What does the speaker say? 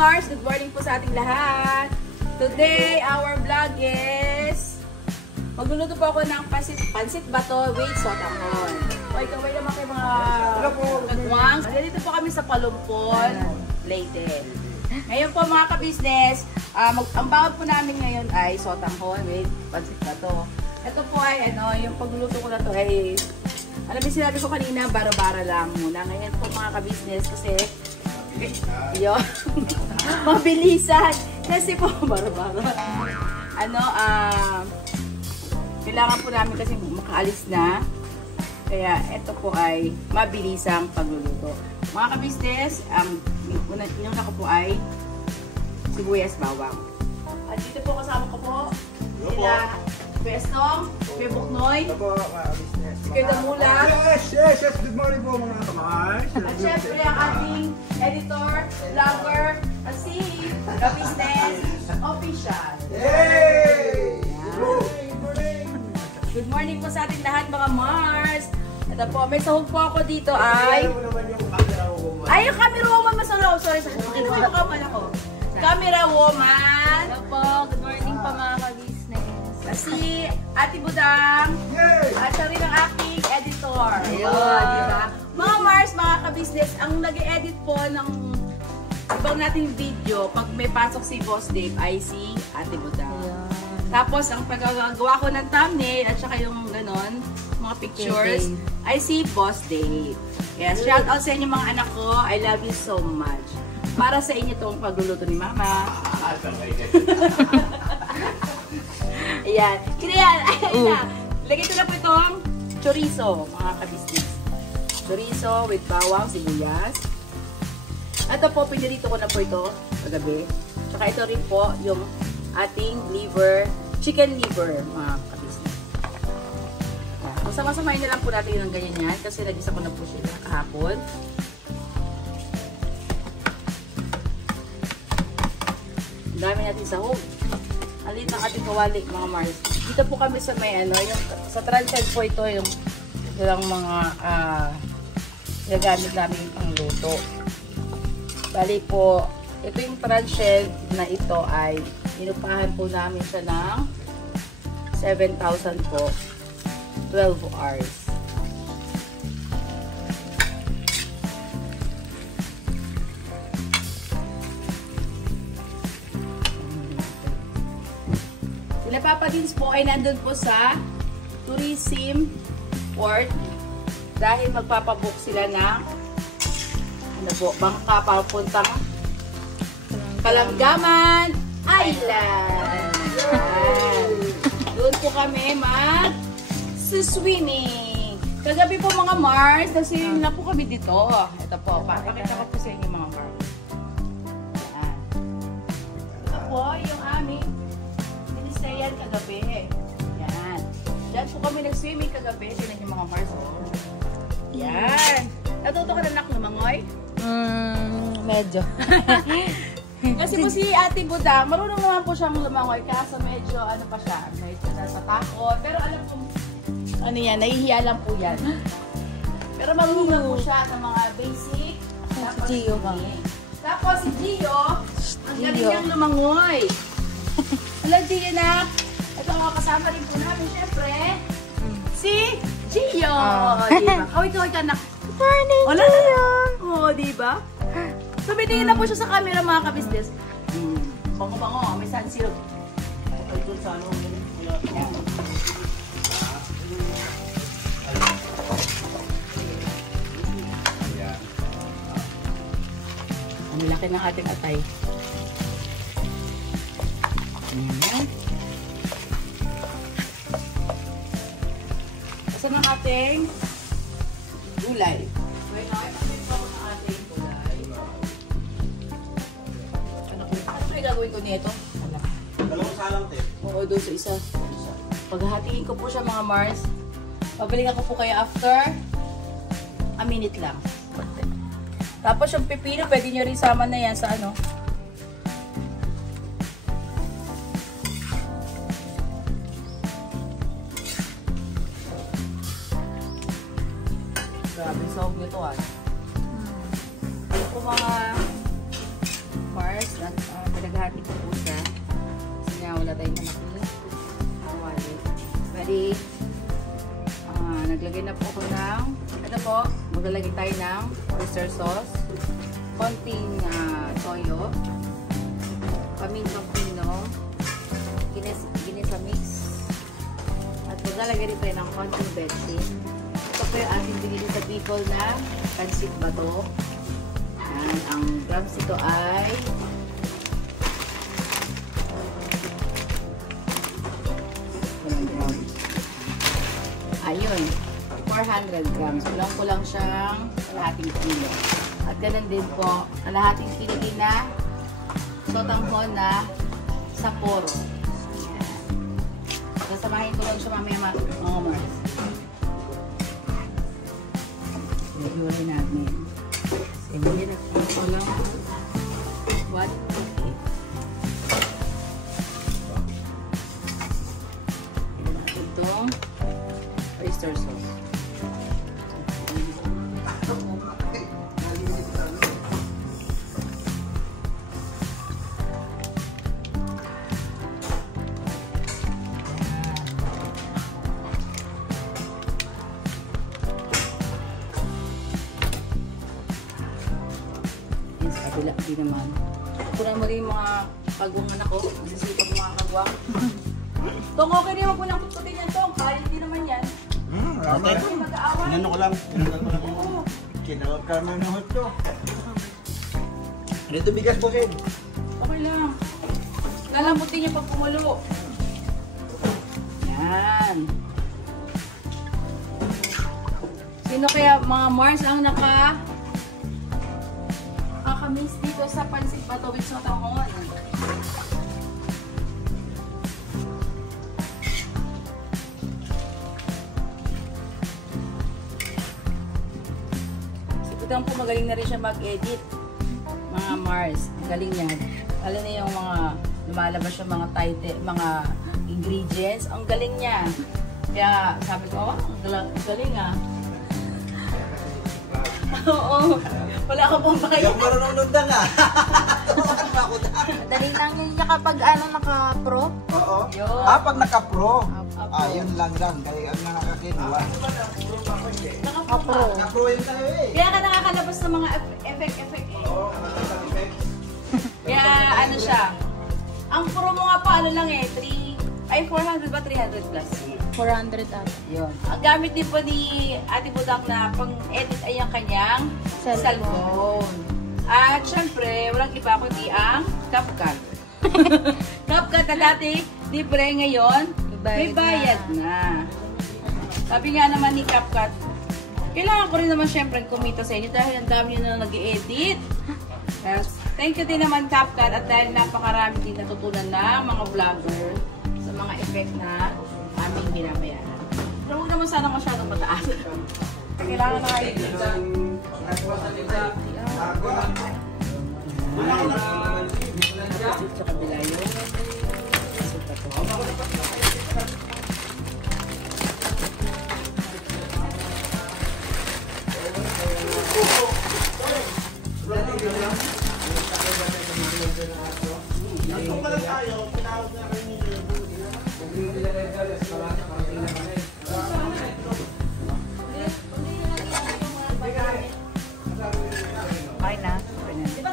Mars, good morning po sa ating lahat. Today, our vlog is magluluto po ako ng pansit bato with sotanghon. Okay, kaway naman kayo mga kagwang. Dito po kami sa Palumpon, Leyte. Ngayon po mga ka-business, ang bawat po namin ngayon ay sotanghon with pansit bato. Ito po ay, yung pagluluto ko na to ay, alam mo sinabi ko kanina, bara-bara lang muna. Ngayon po mga ka-business kasi, yun, mabilisan. Kasi po, bara-bara. Kailangan po namin kasi makaalis na. Kaya ito po ay mabilisang pagluluto. Mga ka-business, inuna ko po ay sibuyas bawang. At dito po kasama ko po sila Bestong, Kuya Buknoy, Kuya Damulag. Yes. Good morning po mga kamay. At syempre ang ating editor, vlogger, si ka-business official. Yay! Good morning po sa ating lahat mga Mars. Ito po, may sahog po ako dito ay... Ay, yung camera woman masalaw. Sorry, pakita ko yung kamala ko. Camera woman. Hello po, good morning pa mga ka-business. Si Ate Budang. At siya rin ang aking editor. Ayun, diba? Mga Mars, mga ka-business, ang nag-edit po ng ibang nating video, pag may pasok si Boss Dave, ay si Ate Budang. Tapos, ang paggawa ko ng thumbnail at saka yung ganon, mga pictures, ay si Boss Dave. Yes, shout out sa inyo mga anak ko. I love you so much. Para sa inyo itong pagluluto ni Mama. Ayan. Kinayan, ayun na. Lagyan ko na po itong chorizo, mga ka-business. Chorizo with bawang, sibuyas. Ito po, pinirito ko na po ito kagabi. Tsaka ito rin po yung ating liver, chicken liver, mga ka-business. Masama-samayin na lang po natin yung ganyan yan kasi nagisa ko na po sila kahapon. Ang dami natin sahog. Alit ng ating kawali, mga Mars. Dito po kami sa may yung sa transhed po ito yung ilang mga gagamit namin pang luto. Bali po, ito yung transhed na ito ay inupahan po namin siya ng 7,000 po. 12 hours. Sila Papa Dins po ay nandun po sa tourism port dahil magpapabook sila ng bangka papuntang Kalamgaman Island. Doon po kami swimming. Kagabi po mga Mars, kasi na po kami dito. Ito po, pakita ko po sa inyo mga Mars. Yan. Ito po yung aming ministerial kagabi. Yan. Diyan po kami nag-swimming kagabi. Sinan yung mga Mars. Yan. Natuto ka na nak lumangoy? Medyo. Kasi po si Ate Budang, marunong naman po siyang lumangoy. Kaso medyo pa siya, medyo nasa takot. Pero alam po, nahihiya lang po yan. Pero marunong po siya ng mga basic. Tapos si Gio. Tapos si Gio, ang galing niyang lumangoy. Alam Gio na, ito ang kasama rin po namin, syempre, si Gio. Diba? Kawit-kawit ka na. Morning, Gio. Oo, diba? So, bitingin na po siya sa camera mga ka-business. Bango-bango, may sunsilog. Ito sa ang laki ng ating atay. Saan ang ating gulay? May nakipagpit po ako ng ating gulay. Ano gagawin ko nito? Dalawang salang, te. Oo, doon sa isa. Paghahatiin ko po siya mga Mars. Pabalikan ko po kayo after a minute lang. Tapos yung pipino, pwede nyo rin sama na yan sa Grabe, sahog nito Ano po mga Mars? Pinaghati ko po siya. Kasi nga wala tayong malaki. Kawali. Bali, naglagay na po ako ng, ito po, maglalagay tayo ng oyster sauce, konting toyo, pamintang pino, ginisa mix, at maglalagay rin tayo ng konting betsin. Ito po yung ating binili sa people na pansit bato. Yan, ang grams ito ay ayun, 400 grams. Kulang-kulang siyang kalahating kilo. At ganun din po, kalahating kilo din na sotanghon na saporo. Ayan. Sasamahin ko lang siya mamaya mga mars. Lagyan natin. Sige, nagpapalo lang. 1, 2, 8. Itong oyster sauce. Yes, kabila din naman. Kunan mo rin yung mga pagwangan ako. Nasisipag mga kagwang. Tong okay rin, huwag mo lang pututin yan tong. Kahit din naman yan. Okay. Mag-aawan. Inano ko lang. Kinawag ka naman ng hoto. Dito bigas po, Sid. Okay lang. Lalambutin niya pag pumulo. Yan. Sino kaya mga Mars ang nakakamiss dito sa pansit bato with sotanghon? Si Budang po magaling na rin siya mag-edit. Mga Mars, ang galing niya. Alam niya yung mga lumalabas yung mga title, mga ingredients, ang galing niya. Kaya sabi ko, ang galing ah. Oo. Wala ka pong Hindi bayad. ako marunong nundang ah. Daling lang yun niya kapag naka-pro. Oo. Yun. Pag naka-pro. Yun lang. Kaya ang nakakakinuha. Naka-pro. Naka-pro yun tayo eh. Kaya ka nakakalabas ng mga effect eh. Oo, effect. Kaya ano siya. Ang pro mo nga pa ano lang eh, 400 ba? 300 plus. 400 ata. Yun. Ang gamit din po ni Ate Budang na pang-edit ay ang kanyang cellphone. At syempre, walang iba kundi ang CapCut. CapCut na dati, libre ngayon, may bayad na. Sabi nga naman ni CapCut, kailangan ko rin naman syempre kumita sa inyo dahil ang dami nyo na nag-edit. Thank you din naman CapCut at dahil napakarami din natutunan ng mga vlogger sa mga effect na aming binabayaran. Pero huwag naman sana masyadong mataas. Kailangan na kayo dito. Sa kabila yun. Okay na. Di ba?